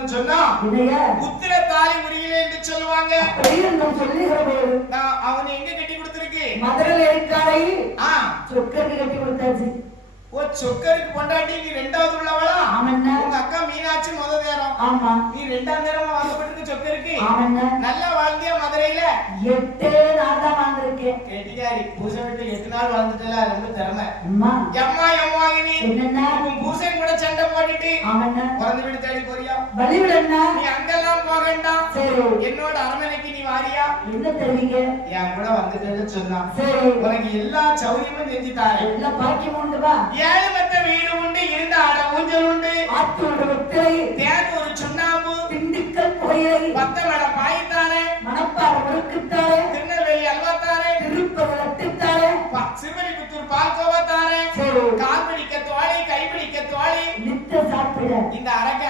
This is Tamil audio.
சொல்லணும்னு சொன்னா உத்திர தாலி முறியில என்று சொல்லுவாங்க. அவனை எங்க கட்டி கொடுத்திருக்கு? மதுரையில் இருக்காரை சொக்கருக்கு கட்டி கொடுத்தாச்சு. ஓ சொக்கருக்கு பொண்டாட்டி நீ ரெண்டாவது உள்ளவளா? ஆமண்ணா. உங்க அக்கா மீனாட்சி முதல் நேரம். ஆமா. நீ ரெண்டாம் நேரமா வாங்கப்பட்டிருக்கு சொக்கருக்கு. ஆமண்ணா. நல்லா வாழ்ந்தியா மதுரையில? 8 நாள் தான் வாழ்ந்திருக்கேன். கேட்டியாரி பூசை விட்டு 8 நாள் வாழ்ந்துட்டல, ரொம்ப திறமை. அம்மா அம்மாயினி என்னன்னா உன் பூசை கூட சண்டை போட்டுட்டு ஆமண்ணா பிறந்த வீடு தேடி போறியா? வழிவிடண்ணா நீ அங்கெல்லாம் போகண்டாம். சரி. என்னோட அரண்மனைக்கு நீ வாரியா? என்ன தெரிவிங்க? என் கூட வந்துட்டேன்னு சொன்னா. சரி. உனக்கு எல்லா சௌரியமும் செஞ்சு தாரேன். எல்லா பாக்கியம் உண்டு வா. 7 மெத்த வீடு உண்டு, இருந்த அட ஊஞ்சல் உண்டு, ஆத்தோட வெத்தலை, தேன் ஒரு சுண்ணாம்பு, திண்டுக்கல் புகையிலை, பத்தமட பாய்த்தாரே, மணப்பாறை முறுக்குத்தாரே, திருநெல்வேலி அல்வாத்தாரே, திருப்பதி லட்டுத்தாரே, சிறுவலிபுத்தூர் பால்கோவாத்தாரே, சரி. கால் பிடிக்க தோழி, கை பிடிக்க தோழி, நித்த சாப்பிட இந்த அரக்க